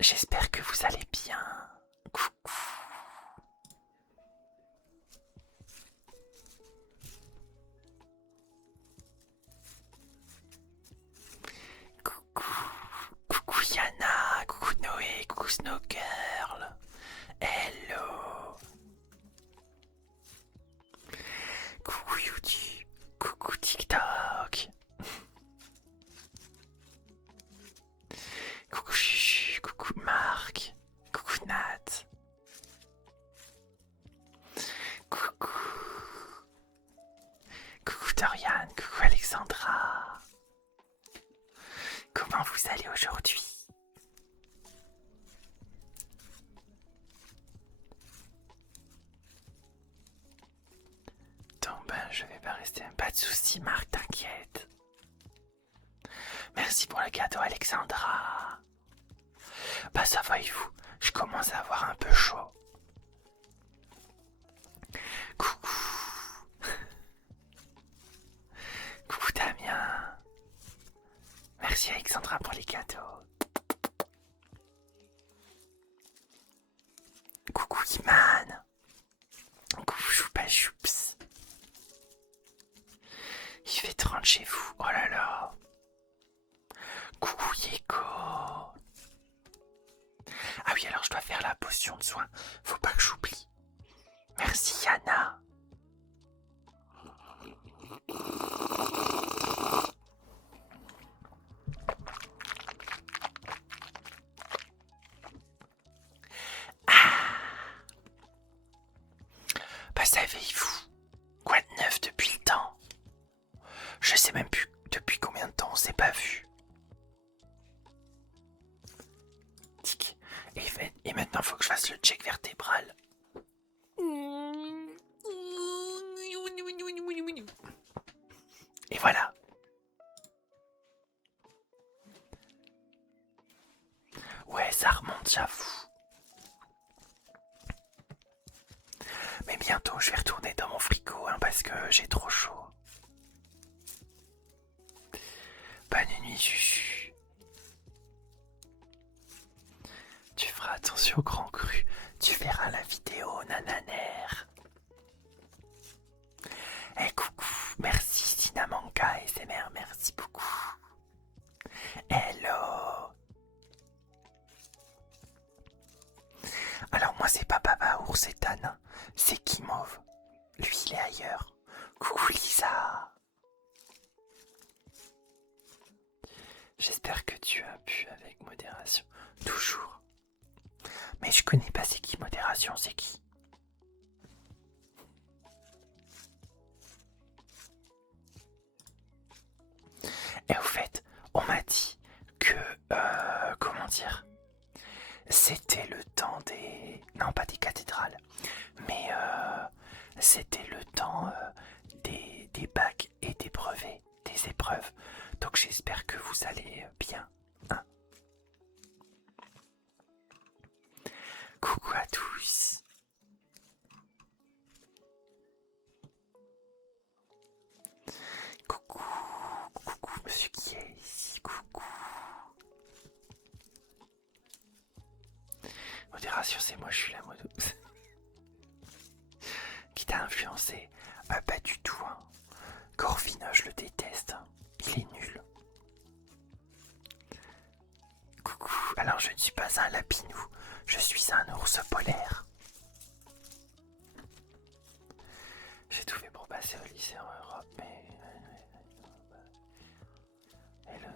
J'espère que vous allez bien. Coucou, coucou, coucou Yana, coucou Noé, coucou Snowgirl. Hello. Coucou YouTube, coucou TikTok. Coucou Chuchu, coucou Marc, coucou Nat. Coucou, coucou Dorian, coucou Alexandra. Comment vous allez aujourd'hui? Donc je vais pas rester. Pas de soucis Marc, t'inquiète. Merci pour le cadeau Alexandra. Bah ça va et vous? Je commence à avoir un peu chaud. Coucou. Coucou Damien. Merci Alexandra pour les cadeaux. Coucou Iman. Coucou Choupa Choups. Il fait 30 chez vous. Oh là là. Coucou Yeko. Ah oui, alors je dois faire la potion de soin. Faut pas que j'oublie. Merci Yana. Bah savez-vous quoi de neuf depuis le temps? Je sais même plus depuis combien de temps on s'est pas vu. Tic. Et maintenant faut que je fasse le check vertébral. Et voilà. Ouais, ça remonte, j'avoue. Mais bientôt, je vais retourner dans mon frigo parce que j'ai trop chaud. Bonne nuit, Juju. Tu feras attention au grand cru. Tu verras la vidéo, nananère. Eh coucou, merci Sinamanga SMR, merci beaucoup. Hello. Alors moi c'est pas Baba Ours, c'est Tan. C'est Kimov. Lui il est ailleurs. Coucou Lisa. J'espère que tu as bu avec modération. Toujours. Mais je connais pas c'est qui modération, c'est qui? Et au fait, on m'a dit que, comment dire, c'était le temps des... Non, pas des cathédrales, mais c'était le temps des bacs et des brevets, des épreuves. Donc j'espère que vous allez bien. Hein. Coucou à tous. Coucou, coucou monsieur qui est ici, coucou. Modération, c'est moi, je suis la modo. Qui t'a influencé? Pas du tout. Hein. Corvin, je le déteste. Il est nul. Coucou, alors je ne suis pas un lapinou, je suis un ours polaire. J'ai tout fait pour passer au lycée en Europe, mais... Et le...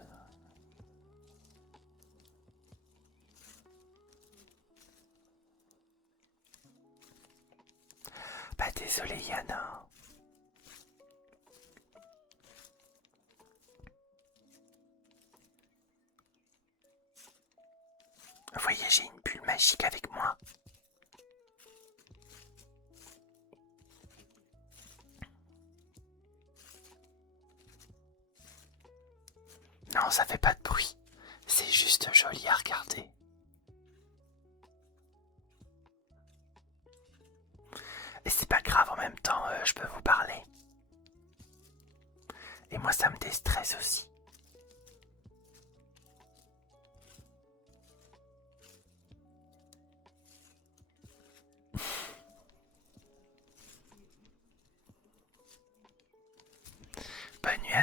Bah désolé Yana. Vous voyez, j'ai une bulle magique avec moi. Non, ça fait pas de bruit. C'est juste joli à regarder. Et c'est pas grave, en même temps, je peux vous parler. Et moi, ça me déstresse aussi.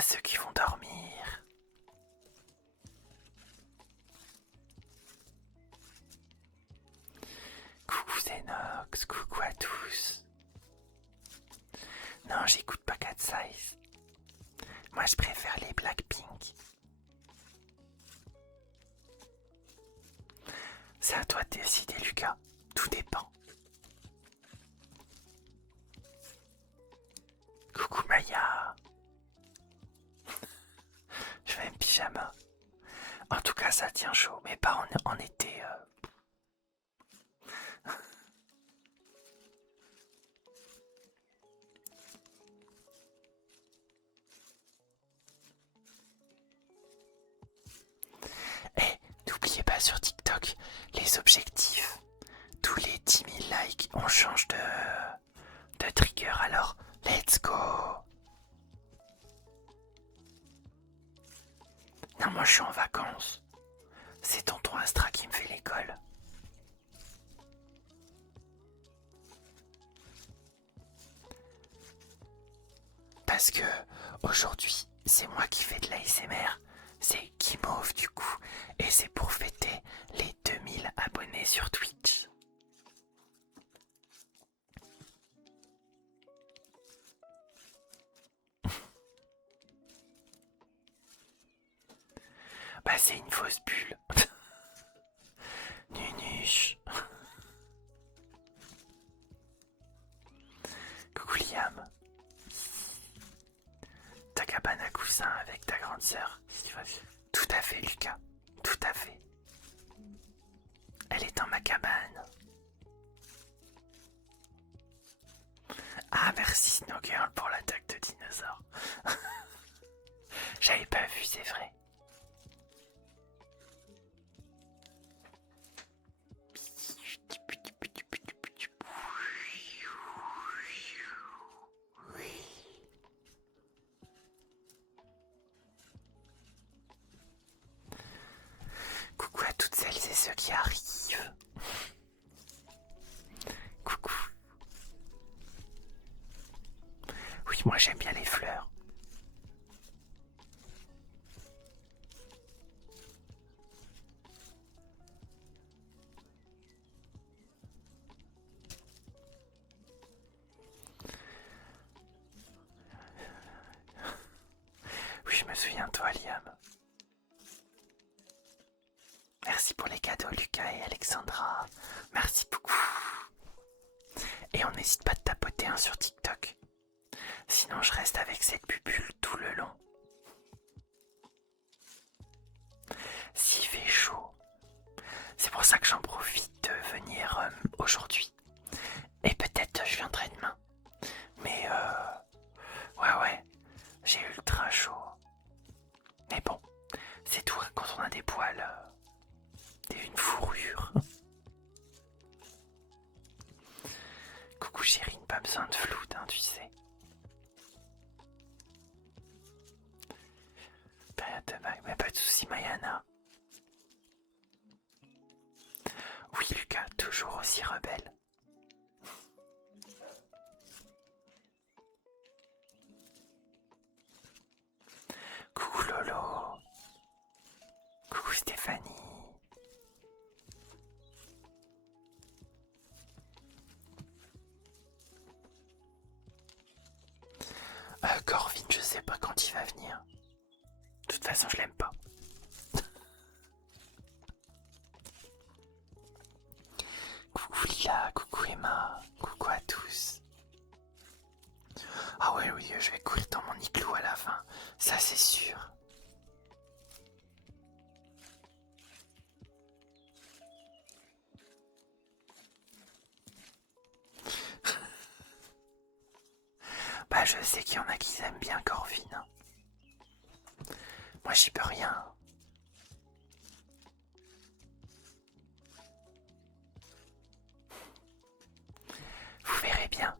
à ceux qui vont dormir. Coucou Zenox, coucou à tous. Non, j'écoute pas Cat Size. Moi, je préfère les Blackpink. C'est à toi de décider, Lucas. Tout dépend. Coucou Maya. Je fais un pyjama. En tout cas, ça tient chaud, mais pas en été. Eh, n'oubliez pas sur TikTok les objectifs. Tous les 10 000 likes, on change de trigger. Alors, let's go. Non, moi je suis en vacances. C'est tonton Astra qui me fait l'école. Parce que aujourd'hui, c'est moi qui fais de l'ASMR. C'est Guimauve du coup. Et c'est pour fêter les 2000 abonnés sur Twitch. Bah c'est une fausse bulle. Nunuche. Coucou Liam. Ta cabane à coussin avec ta grande sœur. Tout à fait Lucas. Tout à fait. Elle est dans ma cabane. Ah merci Snowgirl pour l'attaque de dinosaure. J'avais pas vu, c'est vrai. Coucou à toutes celles et ceux qui arrivent. Coucou. Oui, moi j'aime bien les fleurs. Oui, je me souviens de toi, Liam. Merci pour les cadeaux, Lucas et Alexandra. Merci beaucoup. Et on n'hésite pas de tapoter un sur TikTok. Sinon, je reste avec cette pupule tout le long. S'il fait chaud, c'est pour ça que j'en profite de venir aujourd'hui. Et peut-être je viendrai demain. Mais ouais, j'ai ultra chaud. Mais bon, c'est tout quand on a des poils et une fourrure. Coucou Chérine, pas besoin de floute, hein, tu sais. Période de bague, mais pas de soucis Mayana. Oui Lucas, toujours aussi rebelle. Coucou Lolo. Coucou Stéphanie. Corvin, je sais pas quand il va venir. De toute façon, je l'aime pas. Coucou Lila, coucou Emma, coucou à tous. Ah ouais, oui, je vais courir dans mon igloo à la fin, ça c'est sûr. Bah je sais qu'il y en a qui aiment bien Corvin. Moi j'y peux rien. Vous verrez bien.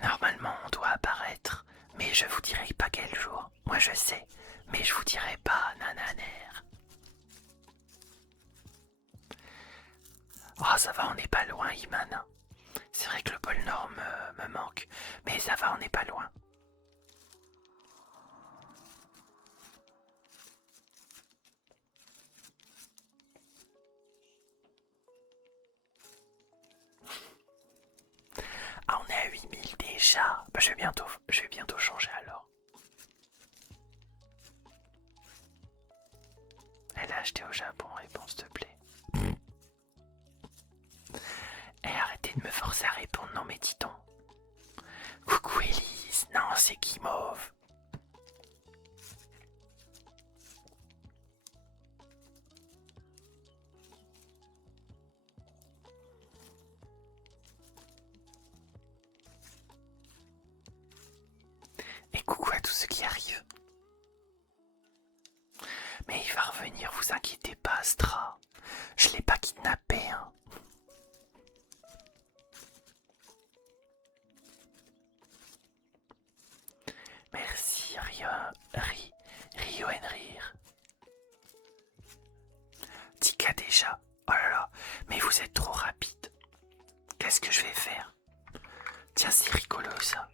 Normalement on doit apparaître, mais je vous dirai pas quel jour. Moi je sais, mais je vous dirai pas, nananer. Oh ça va, on n'est pas loin Iman. C'est vrai que le pôle Nord me manque, mais ça va, on n'est pas loin. déjà. Bah, je vais bientôt changer alors. Elle a acheté au Japon, réponds s'il te plaît. Et arrêtez de me forcer à répondre, non mais dis donc. Coucou Elise, non c'est Guimauve. Et coucou à tous ceux qui arrivent. Mais il va revenir, vous inquiétez pas Astra. Je l'ai pas kidnappé, hein. Merci Rio Henrir. Tika déjà. Oh là là, mais vous êtes trop rapide. Qu'est-ce que je vais faire? Tiens, c'est rigolo ça.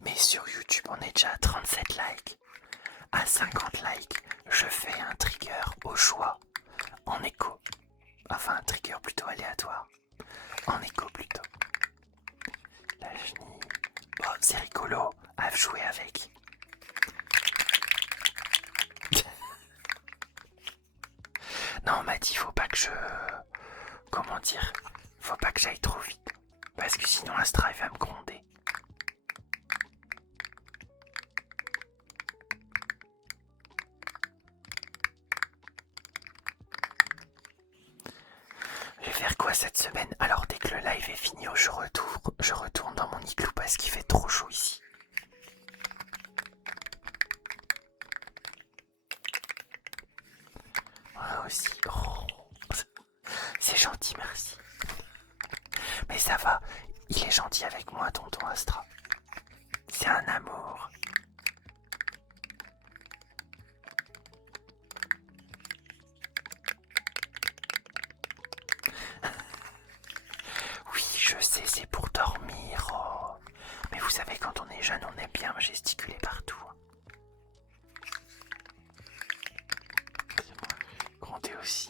Mais sur YouTube, on est déjà à 37 likes. À 50 likes, je fais un trigger au choix, en écho. Enfin, un trigger plutôt aléatoire. En écho plutôt. La chenille. Bon, c'est rigolo à jouer avec. Non, on m'a dit, faut pas que je... Comment dire? Faut pas que j'aille trop vite. Parce que sinon, Astra, il va me gronder. Je vais faire quoi cette semaine? Alors, dès que le live est fini, je retourne dans mon igloo parce qu'il fait trop chaud ici. Moi aussi. Oh. C'est gentil, merci. Mais ça va, il est gentil avec moi, tonton Astra. C'est un amour. Oui, je sais, c'est pour dormir. Oh. Mais vous savez, quand on est jeune, on aime bien gesticuler partout. Gronder aussi.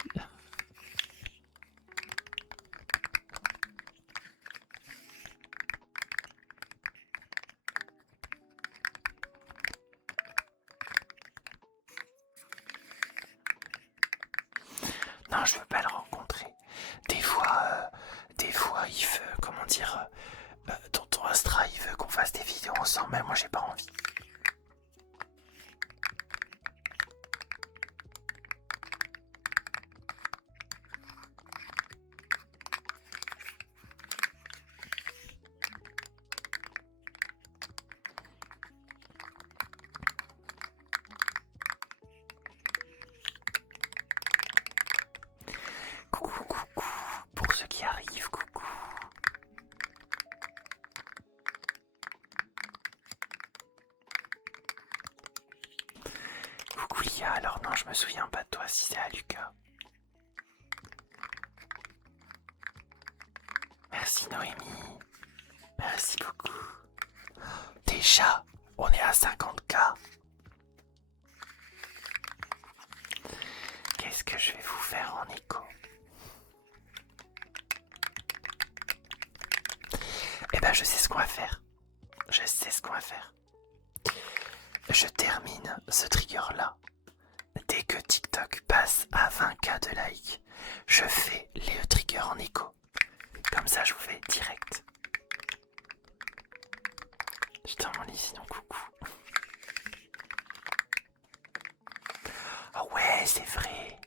Non, je veux pas le rencontrer. Des fois, il veut, comment dire, tonton Astra, il veut qu'on fasse des vidéos ensemble, mais moi j'ai pas envie. Coucou, coucou, pour ceux qui arrivent, coucou. Coucou Lia, alors non, je me souviens pas de toi si c'est à Lucas. Merci Noémie, merci beaucoup. Déjà, on est à 50K. Qu'est-ce que je vais vous faire en écho? Eh ben, je sais ce qu'on va faire. Je sais ce qu'on va faire. Je termine ce trigger là. Dès que TikTok passe à 20K de likes, je fais les triggers en écho. Comme ça, je vous fais direct. Je dans mon lit, sinon coucou. Oh ouais, c'est vrai.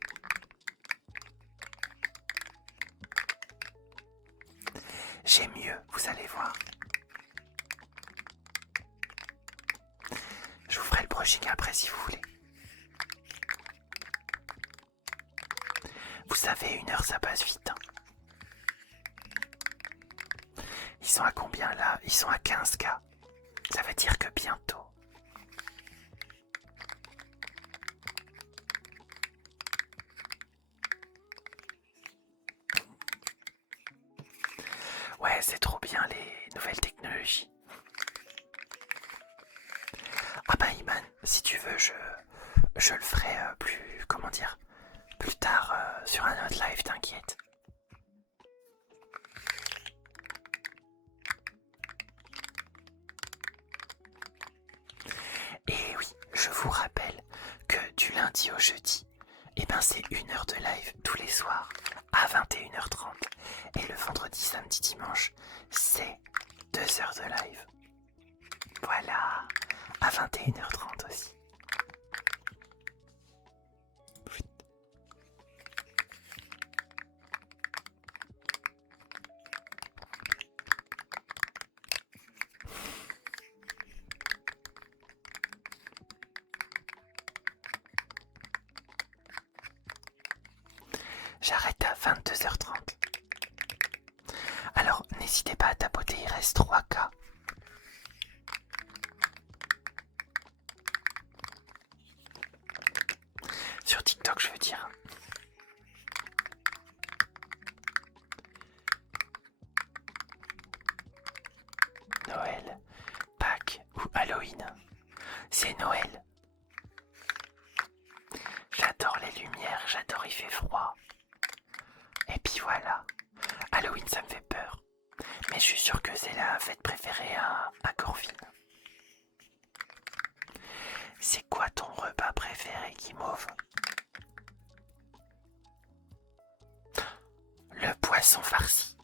J'ai mieux, vous allez voir. Je vous ferai le brushing après si vous voulez. Vous savez, 1 heure ça passe vite. Hein. Ils sont à combien là? Ils sont à 15K. Ça veut dire que bientôt. c'est trop bien les nouvelles technologies. Ah bah Iman, si tu veux, je le ferai plus, comment dire, plus tard sur un autre live, t'inquiète. Et oui, je vous rappelle que du lundi au jeudi, eh ben c'est 1 heure de live tous les soirs à 21h30. Et le vendredi, samedi, dimanche, c'est 2 heures de live. Voilà, à 21h30 aussi. J'arrête à 22h30. Alors, n'hésitez pas à tapoter, il reste 3K. Sur TikTok, je veux dire. Noël, Pâques ou Halloween. C'est Noël. J'adore les lumières, j'adore il fait froid. Et puis voilà. Halloween, ça me fait peur. Mais je suis sûr que c'est la fête préférée à Corvin. C'est quoi ton repas préféré, Guimauve? Le poisson farci.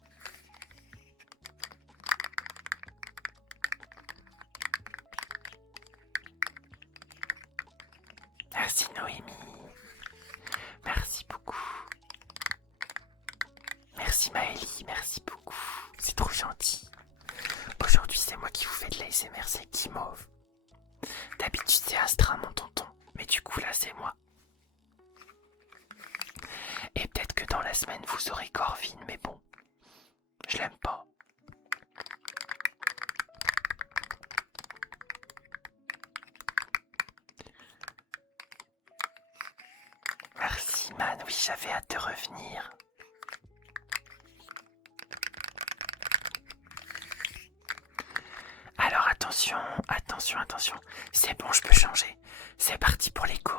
Merci Noémie. Merci beaucoup. Merci Maëlie, merci beaucoup. C'est trop gentil. Aujourd'hui, c'est moi qui vous fais de l'ASMR, c'est Guimauve. D'habitude, c'est Astra, mon tonton. Mais du coup, là, c'est moi. Et peut-être que dans la semaine, vous aurez Corvin, mais bon, je l'aime pas. Merci, man. Oui, j'avais hâte de revenir. Alors, attention, attention, attention. C'est bon, je peux changer. C'est parti pour l'écho.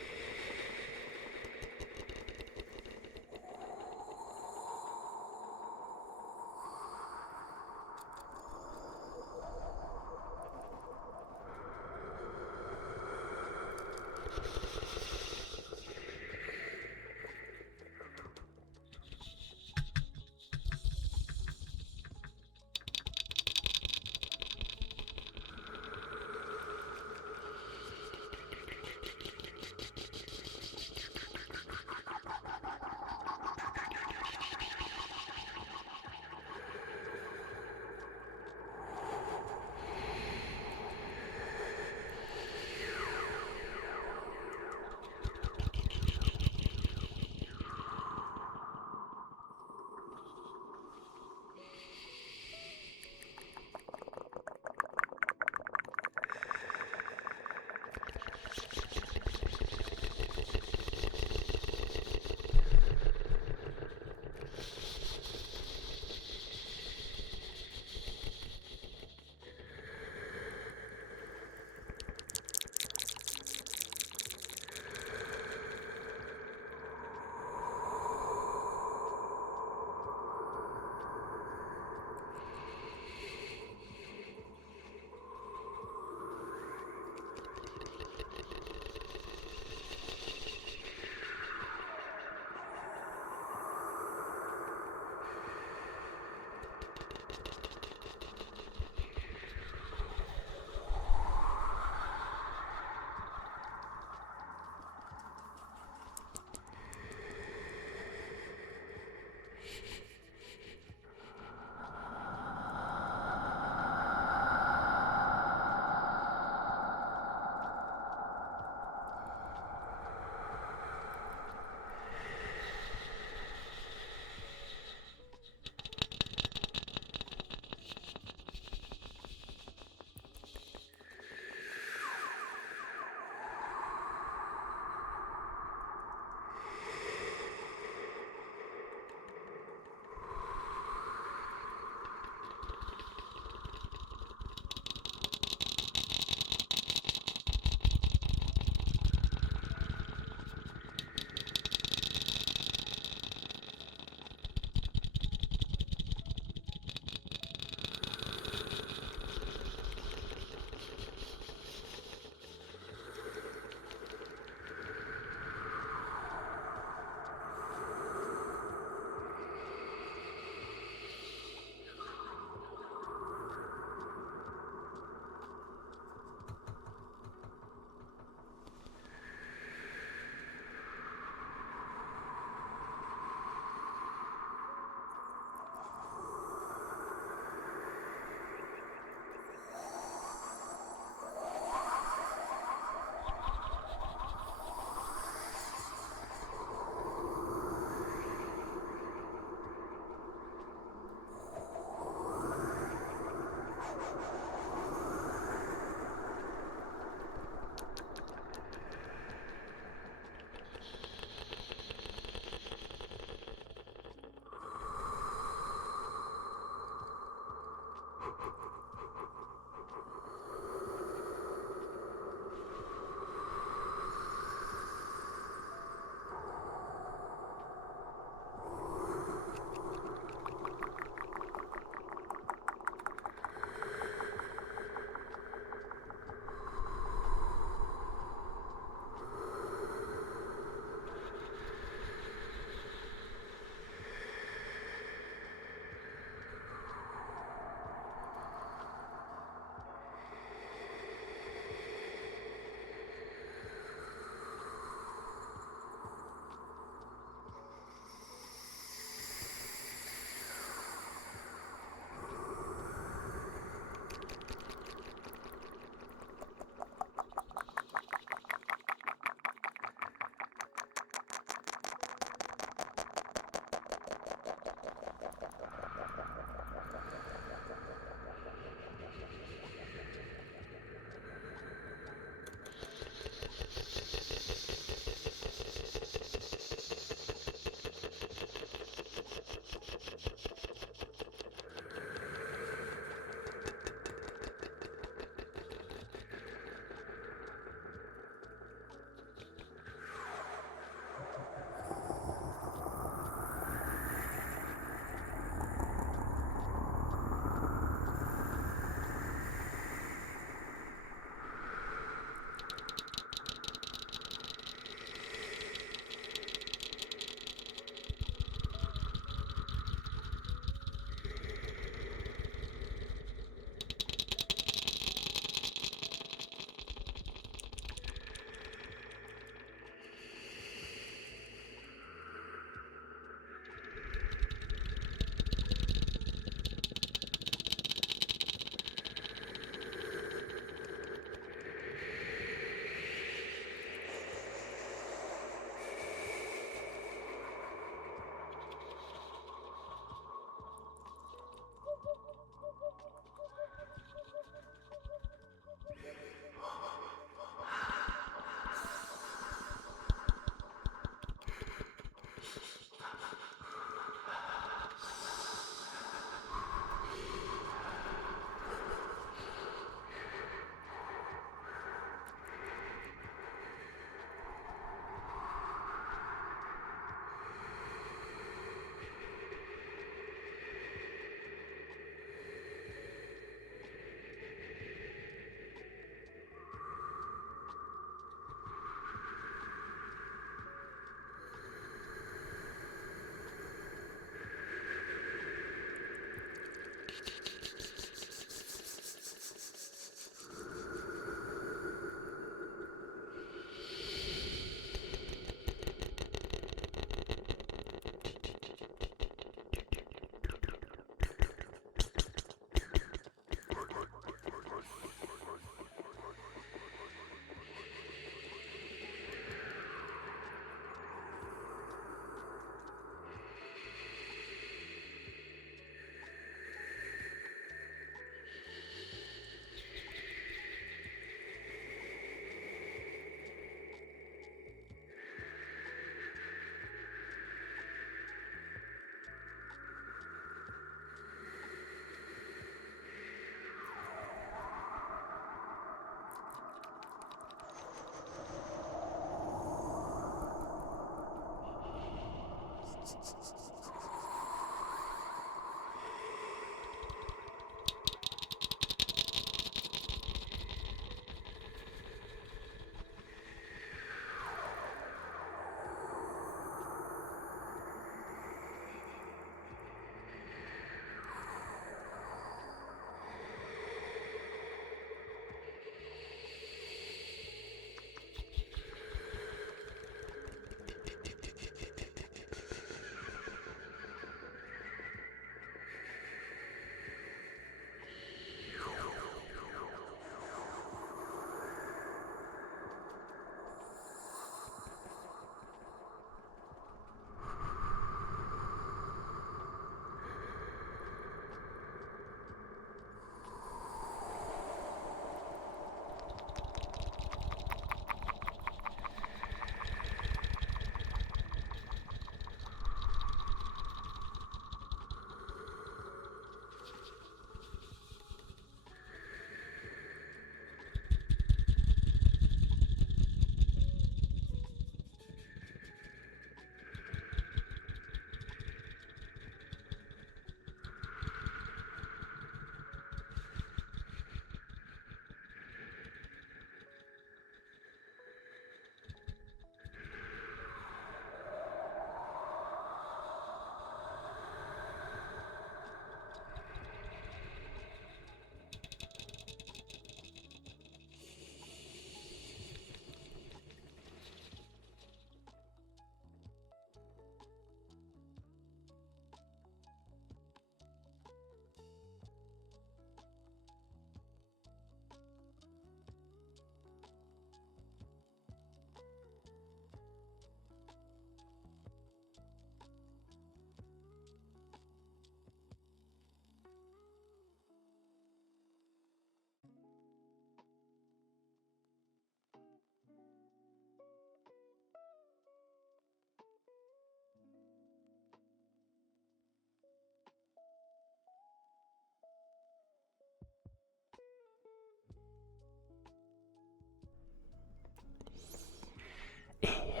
Et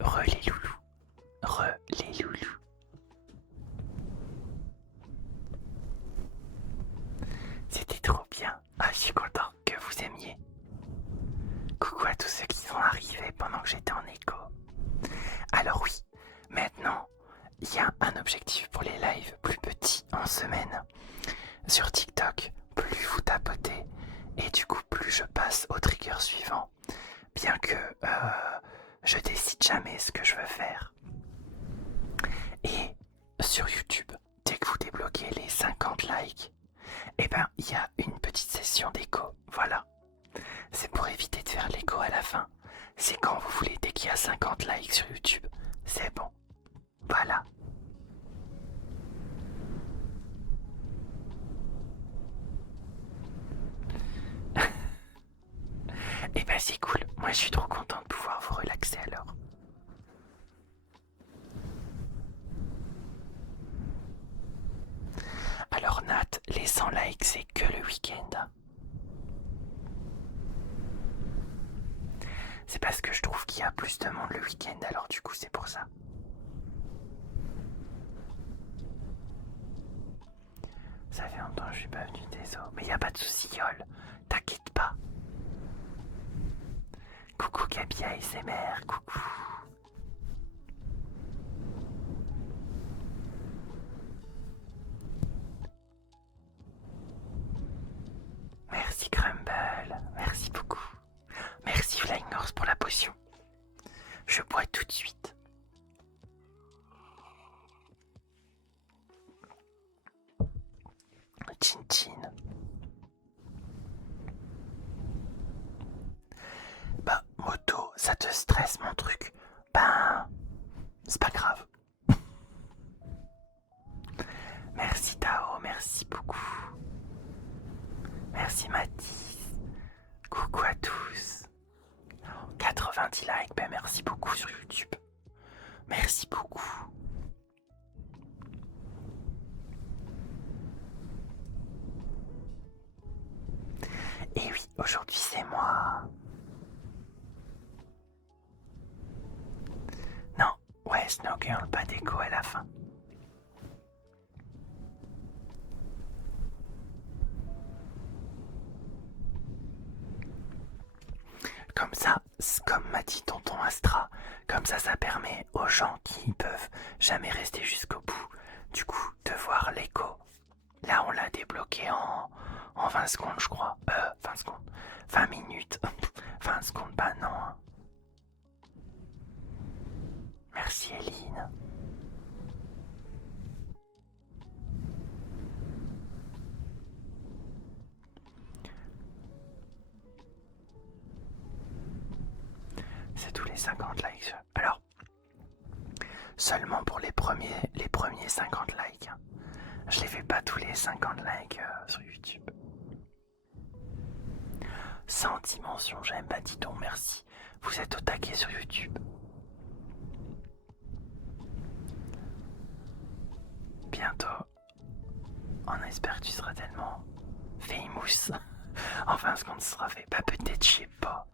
re les loulous, re les loulous. C'était trop bien. Ah, je suis content que vous aimiez. Coucou à tous ceux qui sont arrivés pendant que j'étais en écho. Alors oui, maintenant, il y a un objectif pour les lives plus petits en semaine. Sur TikTok, plus vous tapotez et du coup plus je passe au trigger suivant. Bien que je décide jamais ce que je veux faire. Et sur YouTube, dès que vous débloquez les 50 likes, eh ben il y a une petite session d'écho. Voilà. C'est pour éviter de faire l'écho à la fin. C'est quand vous voulez, dès qu'il y a 50 likes sur YouTube. C'est bon. Voilà. Eh ben c'est cool. Moi je suis trop content de pouvoir vous relaxer alors. Alors Nat, les 100 likes c'est que le week-end. C'est parce que je trouve qu'il y a plus de monde le week-end, alors du coup c'est pour ça. Ça fait longtemps que je suis pas venu, désolé. Mais y a pas de soucis, Yol. T'inquiète pas. Coucou Gabi ASMR, coucou. Merci Crumble, merci beaucoup. Merci Flying North pour la potion. Je bois tout de suite. Chin chin. Bah, moto, ça te stresse mon truc. Ben, c'est pas grave. Merci Tao, merci beaucoup. Merci Mathis. Coucou à tous. 90 likes, ben merci beaucoup sur YouTube. Merci beaucoup. Et oui, aujourd'hui c'est moi. Non, ouais, Yes, no girl, pas d'écho à la fin. Comme ça, comme m'a dit tonton Astra, comme ça permet aux gens qui peuvent jamais rester jusqu'au bout, du coup, de voir l'écho. Là, on l'a débloqué en 20 secondes, je crois. 20 secondes. 20 minutes. 20 secondes, bah non. Hein. Merci, Eline. C'est tous les 50 likes. Alors, seulement pour les premiers 50 likes. Je les fais pas tous les 50 likes sur YouTube. Sans dimension, j'aime pas, dis donc, merci. Vous êtes au taquet sur YouTube. Bientôt, on espère que tu seras tellement famous. Enfin, ce qu'on sera fait, bah peut-être, je sais pas.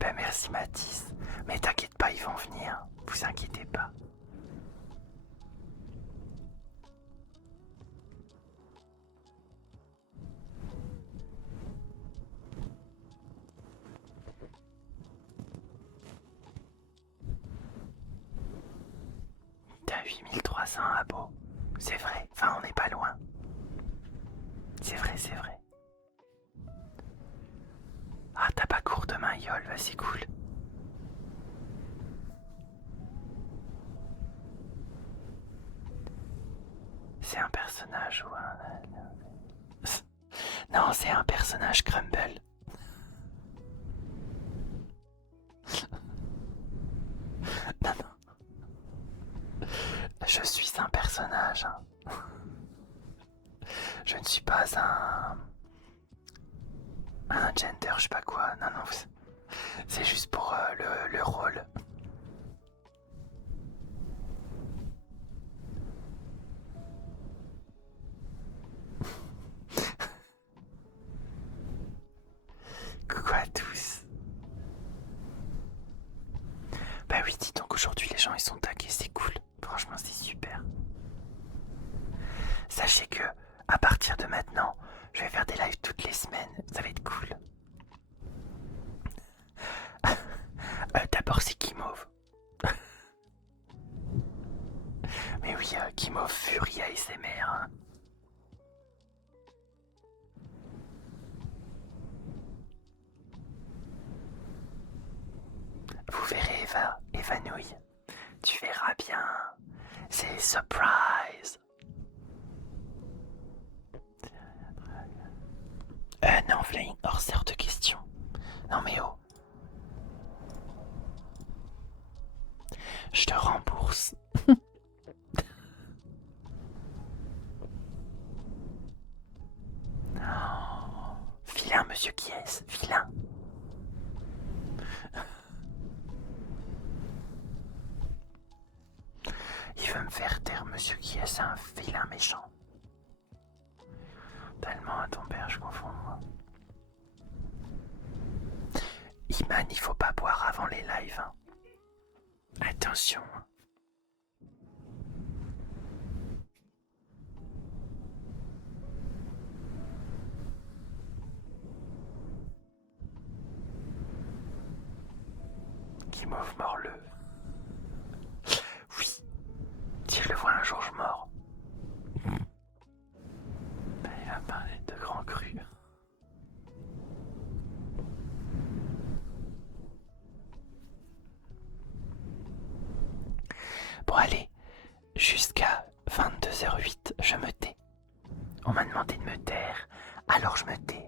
Ben merci Mathis. Mais t'inquiète pas, ils vont venir. Vous inquiétez pas. T'as 8300 abos. C'est vrai, enfin on n'est pas loin. C'est vrai, c'est vrai. Ah, t'as pas cours demain, Yol, bah c'est cool. C'est un personnage ou un... Non, c'est un personnage Crumble. Non, non. Je suis un personnage. Hein. Je ne suis pas un gender, je sais pas quoi. Non, non, c'est juste pour le rôle. Coucou à tous. Bah oui, dis donc aujourd'hui les gens ils sont taqués, c'est cool. Franchement c'est super. Sachez que à partir de maintenant, je vais faire des lives toutes les semaines. Ça va être cool. D'abord c'est Kimov. Mais oui, Kimov Fury ASMR. Hein. Vous verrez Eva, évanouie. Tu verras bien. C'est surprise. Non, Flying Horse, hors de question. Non mais oh. Je te rembourse. Oh, vilain, monsieur qui est-ce? Vilain. Il veut me faire taire, monsieur qui est-ce, un vilain méchant. Tellement à ton père, je confonds moi. Iman, il faut pas boire avant les lives. Hein. Attention. Qui m'ouvre mort-le. Oui. Si je le vois un jour, je mords. Ben, il va parler de grands crus. Bon allez, jusqu'à 22h08, je me tais. On m'a demandé de me taire, alors je me tais.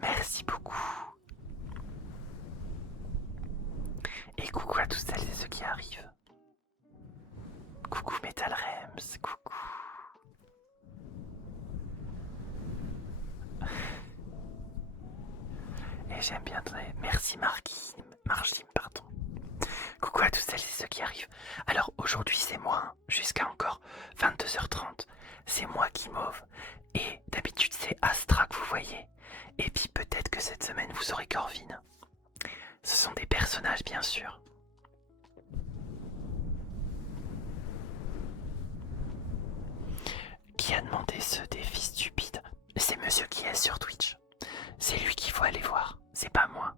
Merci beaucoup. Et coucou à tous celles et ceux qui arrivent. Coucou Metal Rems, coucou. Et j'aime bien ton... Merci Margim, pardon. Coucou à tous celles et ceux qui arrivent. Alors aujourd'hui c'est moi, jusqu'à encore 22h30. C'est moi qui mauve. Et d'habitude c'est Astra que vous voyez. Et puis peut-être que cette semaine vous aurez Corvine. Ce sont des personnages bien sûr. Qui a demandé ce défi stupide? C'est monsieur qui est sur Twitch. C'est lui qu'il faut aller voir, c'est pas moi.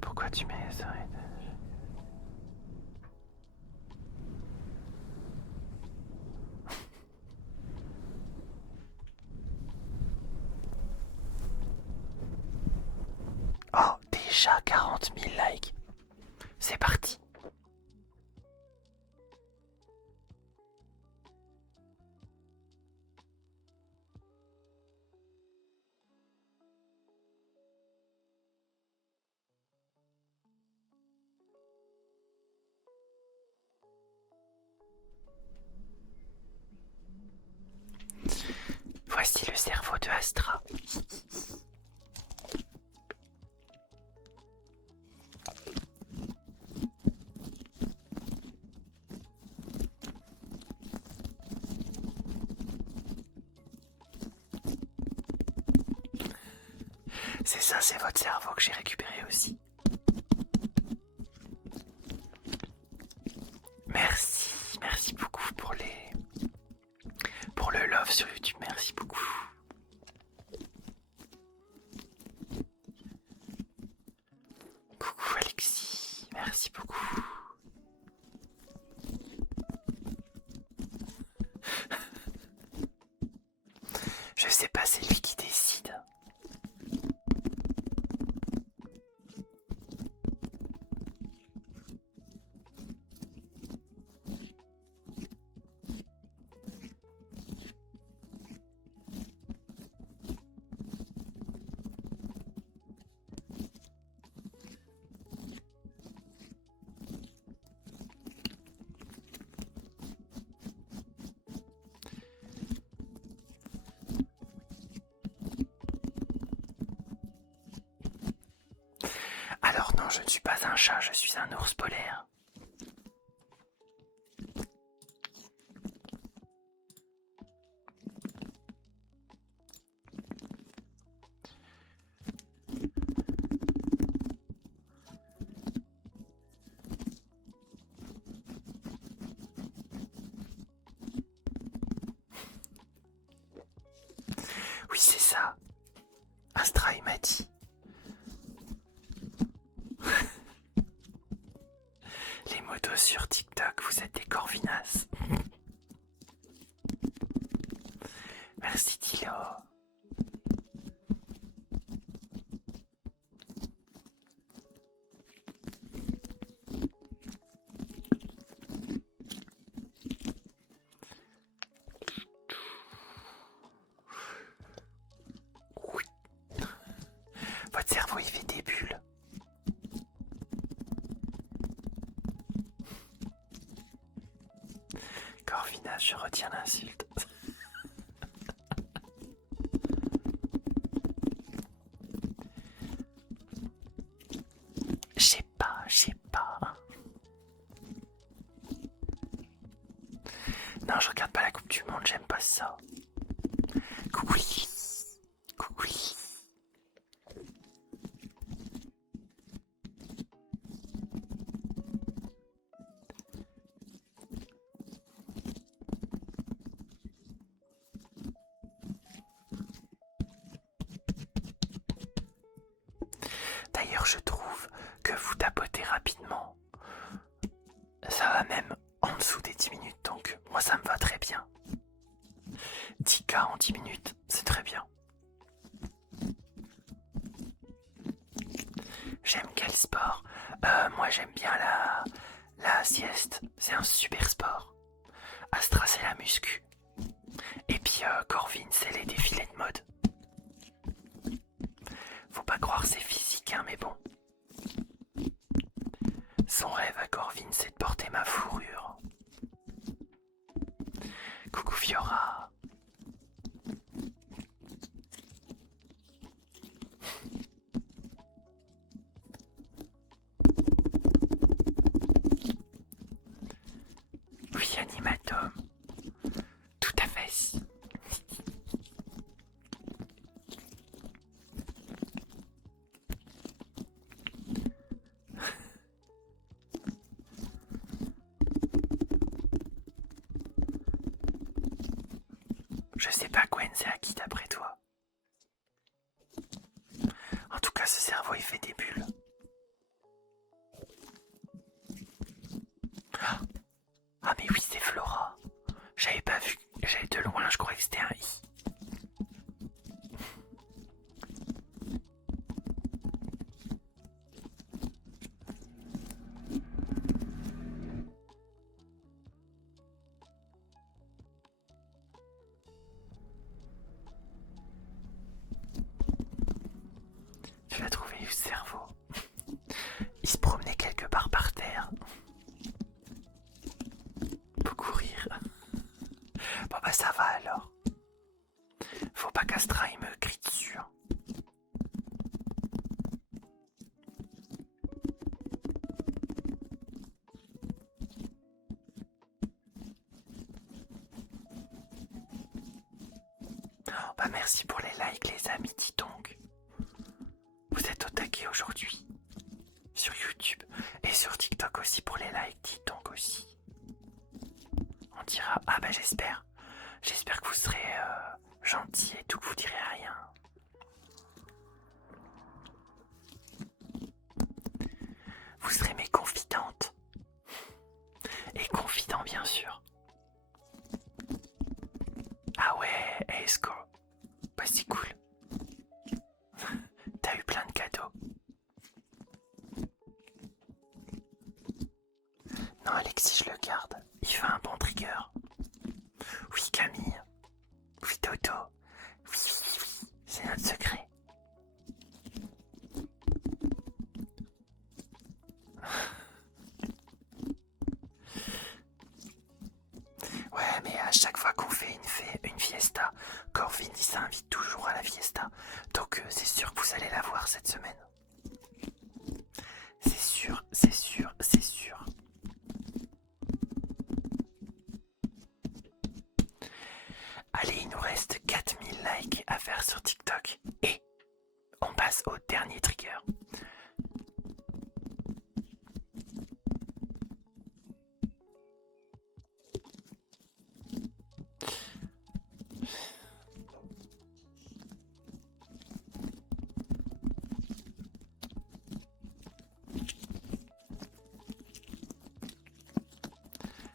Pourquoi tu mets ça? Oh, déjà 40 000 likes. C'est parti. Voici le cerveau de Astra. C'est ça, c'est votre cerveau que j'ai récupéré aussi. Merci beaucoup pour le love sur YouTube, merci beaucoup. Coucou Alexis, merci beaucoup. Je sais pas, c'est lui qui décide. Alors non, je ne suis pas un chat, je suis un ours polaire. Oui, c'est ça. Astra, il m'a dit. Les motos sur TikTok, vous êtes des corvinas. Merci Tilo. Oui. Votre cerveau il fait des bulles. Corvina, je retiens l'insulte. Je sais pas. Non, je regarde pas la Coupe du Monde, j'aime pas ça. Coucou Lily. Coucou Lily. D'ailleurs, je trouve que vous tapotez rapidement. Ça va même en dessous des 10 minutes, donc moi ça me va très bien. 10K en 10 minutes, c'est très bien. moi j'aime bien la sieste, c'est un super sport. Astra c'est la muscu. Et puis Corvin c'est les défilés de mode. Faut pas croire c'est physique hein, mais bon. Son rêve à Corvin c'est de porter ma fourrure. Coucou Fiora. Oui, Animatom. Tout à fait. Je sais pas Gwen, c'est à qui d'après toi? En tout cas, ce cerveau il fait des bulles. Ah mais oui, c'est Flora. J'avais pas vu, j'allais de loin, je croyais que c'était un i. Tu l'as trouvé où ce cerveau? Il se promenait quelque part par terre. Beaucoup rire. Bon bah ça va alors. Faut pas qu'Astra il me crie dessus. Hein. Bah merci pour les likes les amis, dis donc. Vous êtes au taquet aujourd'hui. Sur YouTube et sur TikTok aussi pour les likes, dis donc aussi. On dira, ah bah j'espère. J'espère que vous serez gentil et tout, que vous direz rien. Vous serez mes confidentes. Et confidents bien sûr. Ah ouais, Esco. Bah c'est cool. T'as eu plein de cadeaux. Non Alexis, je le garde. Il fait un bon trigger. Oui Camille. Oui Toto. Oui, oui, oui. C'est notre secret. Ouais, mais à chaque fois qu'on fait une fiesta, Corvin il s'invite toujours à la fiesta. Donc c'est sûr que vous allez la voir cette semaine. C'est sûr, c'est sûr, c'est sûr. Allez, il nous reste 4000 likes à faire sur TikTok. Et on passe au dernier trigger.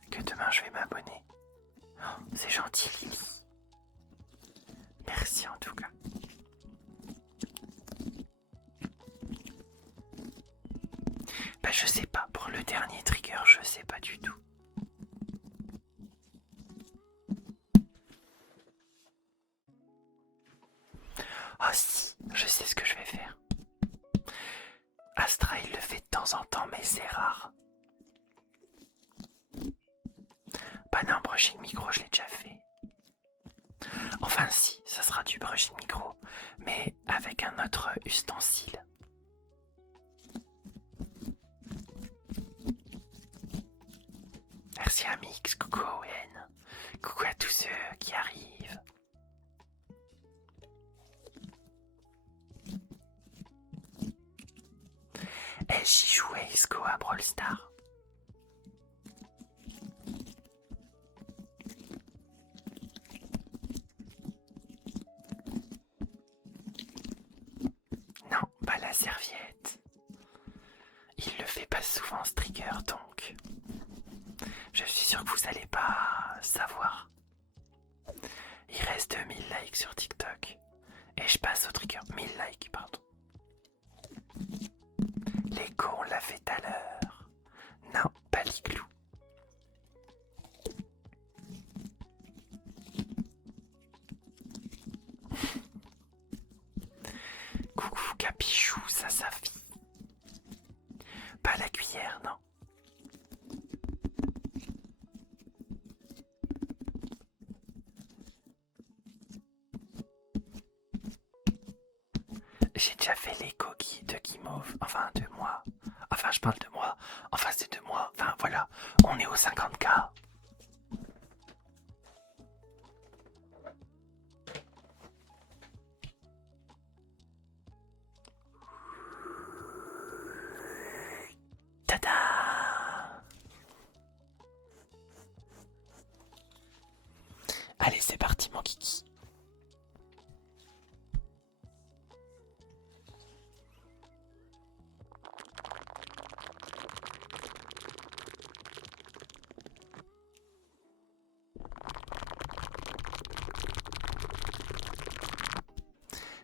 Que demain je vais m'abonner. Oh, c'est gentil Lily. Merci en tout cas. Bah je sais pas, pour le dernier trigger, je sais pas du tout. Oh si, je sais ce que je vais faire. Astra il le fait de temps en temps mais c'est rare. Bah non, brushing micro je l'ai déjà fait. Enfin si, ça sera du brushing micro, mais avec un autre ustensile. Merci à Mix, coucou Owen, coucou à tous ceux qui arrivent. Et j'y jouais Isco à Brawl Stars. Non, pas la serviette. Il le fait pas souvent ce trigger donc. Je suis sûr que vous allez pas savoir. Il reste 2000 likes sur TikTok. Et je passe au trigger. 1000 likes, pardon. L'écho, on l'a fait tout à l'heure. sa fille. Pas la cuillère, non. J'ai déjà fait les coquilles de guimauve, enfin de moi. Enfin, je parle de moi. Enfin, c'est de moi. Enfin, voilà. On est au 50K. Tada! Allez, c'est parti, mon kiki.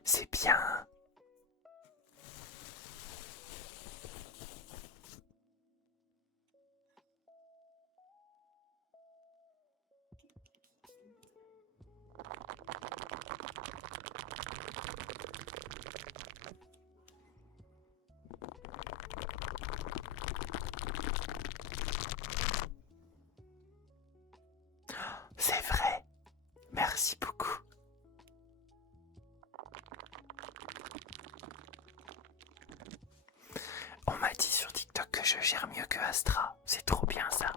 C'est bien. C'est vrai. Merci beaucoup. On m'a dit sur TikTok que je gère mieux que Astra. C'est trop bien ça.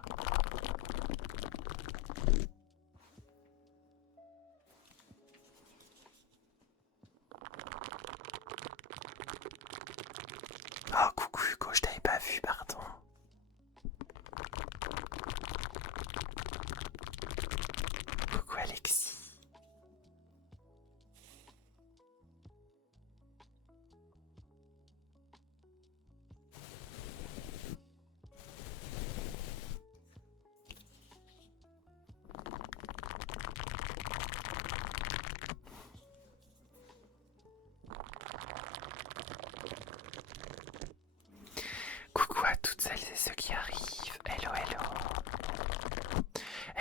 Oh coucou Hugo, je t'avais pas vu, pardon. Coucou Alexis. Coucou à toutes celles et ceux qui arrivent. Hello, hello.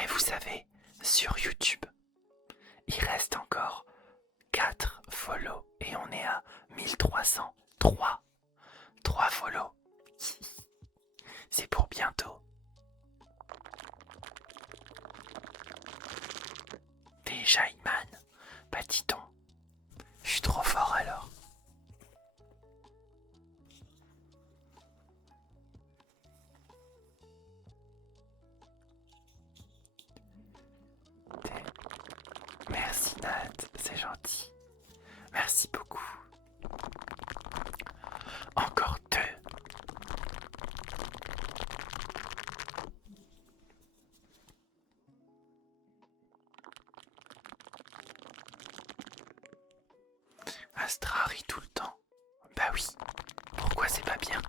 Et vous savez, sur YouTube, il reste encore 4 follow et on est à 1303. 3 follow. C'est pour bientôt. Déjà, Iman. Bah dis donc. Je suis trop fort alors. Merci Nat, c'est gentil. Merci beaucoup. Encore 2. Astra rit tout le temps. Bah oui. Pourquoi c'est pas bien?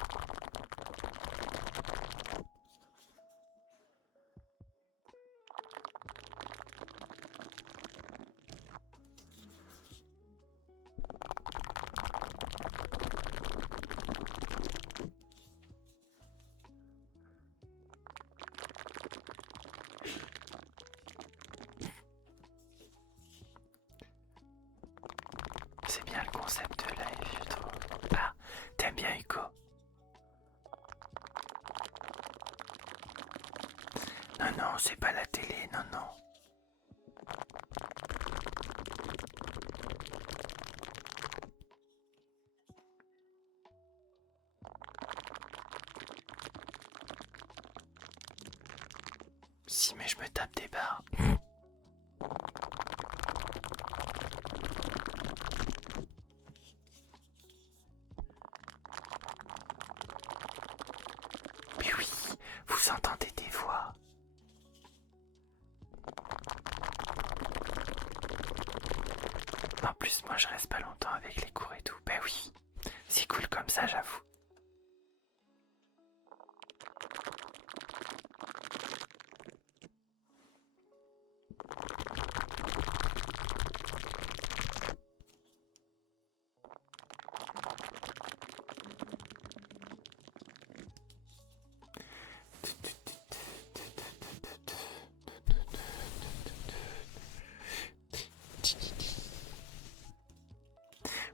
C'est bien le concept de live, je trouve. Ah, t'aimes bien Hugo? Non, non, c'est pas la télé, non, non. Si, mais je me tape des barres. Mais oui, vous entendez des voix. En plus, moi je reste pas longtemps avec les cours et tout. Ben oui, c'est cool comme ça, j'avoue.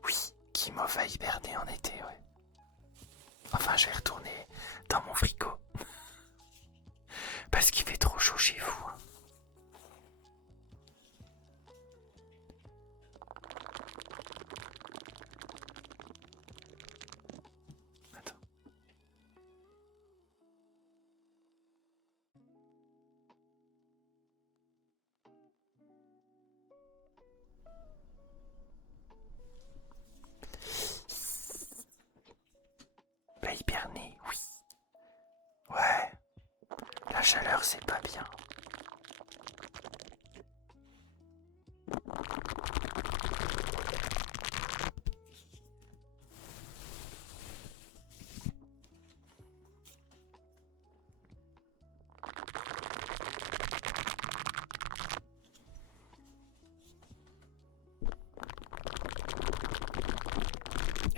Oui, Kimo va hiberner en été, ouais. Enfin, je vais retourner dans mon frigo. Parce qu'il fait trop chaud chez vous. Attends. La hibernée, oui. Ouais. La chaleur, c'est pas bien.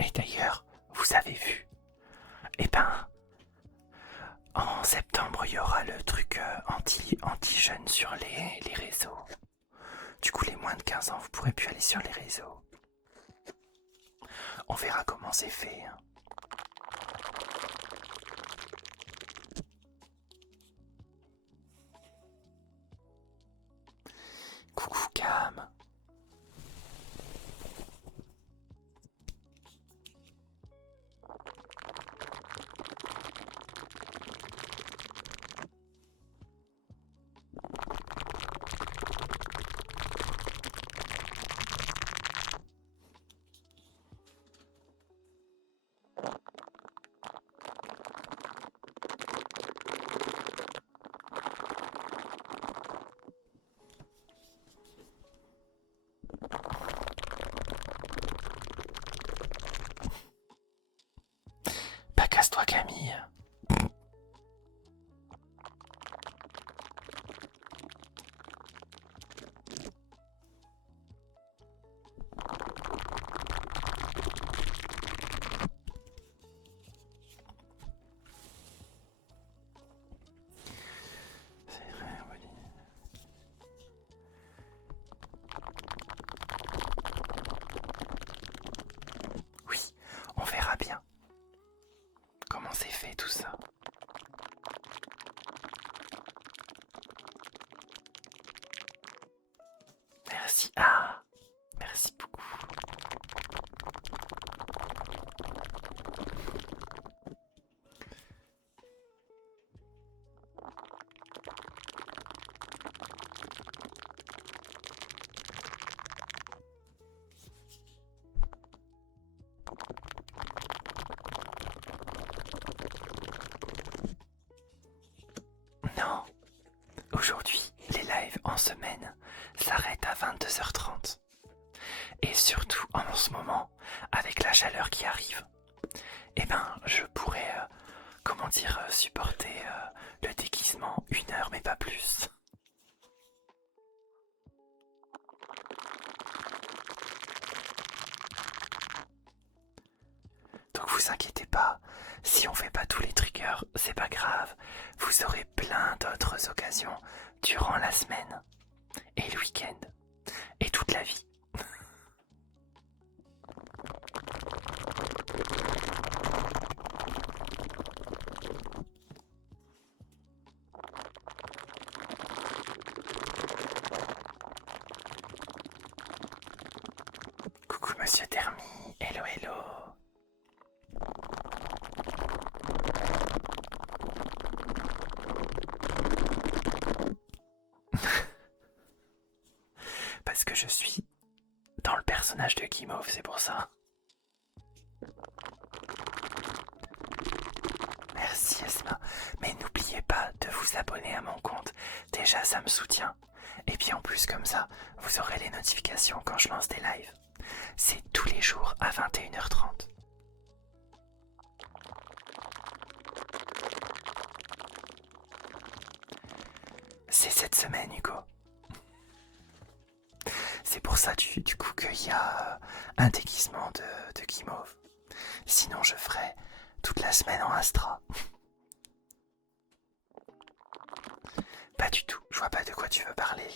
Et d'ailleurs, vous avez vu, eh ben, en septembre, il y aura le truc anti-jeune sur les réseaux. Du coup, les moins de 15 ans, vous pourrez plus aller sur les réseaux. On verra comment c'est fait. Hein. Coucou Cam. Bah casse-toi Camille. C'est vrai, oui. Oui, on verra bien. Comment c'est fait tout ça? Merci. Ah, merci beaucoup. Non, aujourd'hui, les lives en semaine s'arrêtent à 22h30. Et surtout en ce moment, avec la chaleur qui arrive, eh ben, je pourrais, comment dire, supporter le déguisement 1 heure, mais pas plus. Donc vous inquiétez pas, si on fait pas tous les triggers, c'est pas grave. Vous aurez plein d'autres occasions durant la semaine et le week-end et toute la vie. Coucou Monsieur Termi, hello hello. Parce que je suis dans le personnage de Guimauve, c'est pour ça. Merci Esma, mais n'oubliez pas de vous abonner à mon compte, déjà ça me soutient. Et puis en plus comme ça, vous aurez les notifications quand je lance des lives. C'est tous les jours à 21h30. C'est cette semaine Hugo. C'est pour ça du coup qu'il y a un déguisement de Guimauve. Sinon je ferai toute la semaine en Astra. Pas du tout, je vois pas de quoi tu veux parler.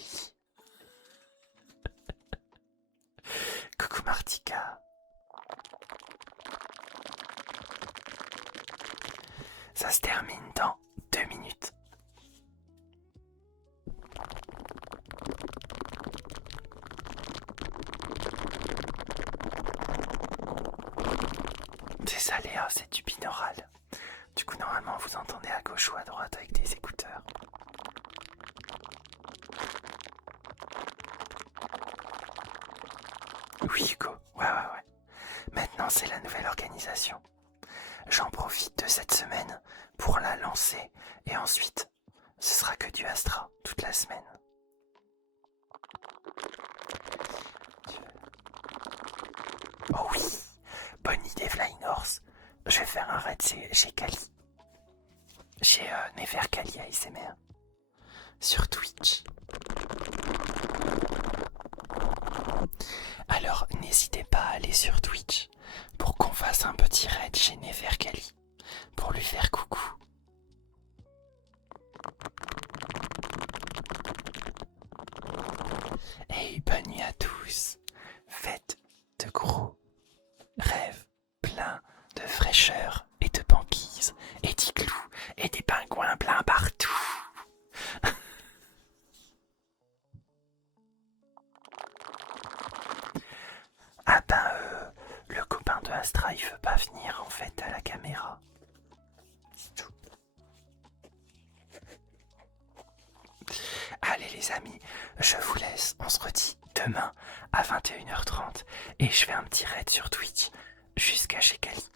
Coucou Martika. Ça se termine dans 2 minutes. C'est ça Léa, c'est du binaural. Du coup normalement vous entendez à gauche ou à droite avec des écouteurs. Oui Hugo, ouais. Maintenant c'est la nouvelle organisation. J'en profite de cette semaine pour la lancer et ensuite ce sera que du Astra toute la semaine. Oh oui, bonne idée Flying Horse. Je vais faire un raid chez Kali. Chez Neferkali ASMR. Sur Twitch. Alors n'hésitez pas à aller sur Twitch pour qu'on fasse un petit raid chez Neferkali. Pour lui faire coucou. Et bonne nuit à tous. Faites de gros rêves pleins de fraîcheur et de banquise et d'igloo et des pingouins pleins partout. Ah ben le copain de Astra il veut pas venir en fait à la caméra. C'est tout. Allez les amis, je vous laisse, on se redit demain à 21h30 et je fais un petit raid sur Twitch jusqu'à chez Kali.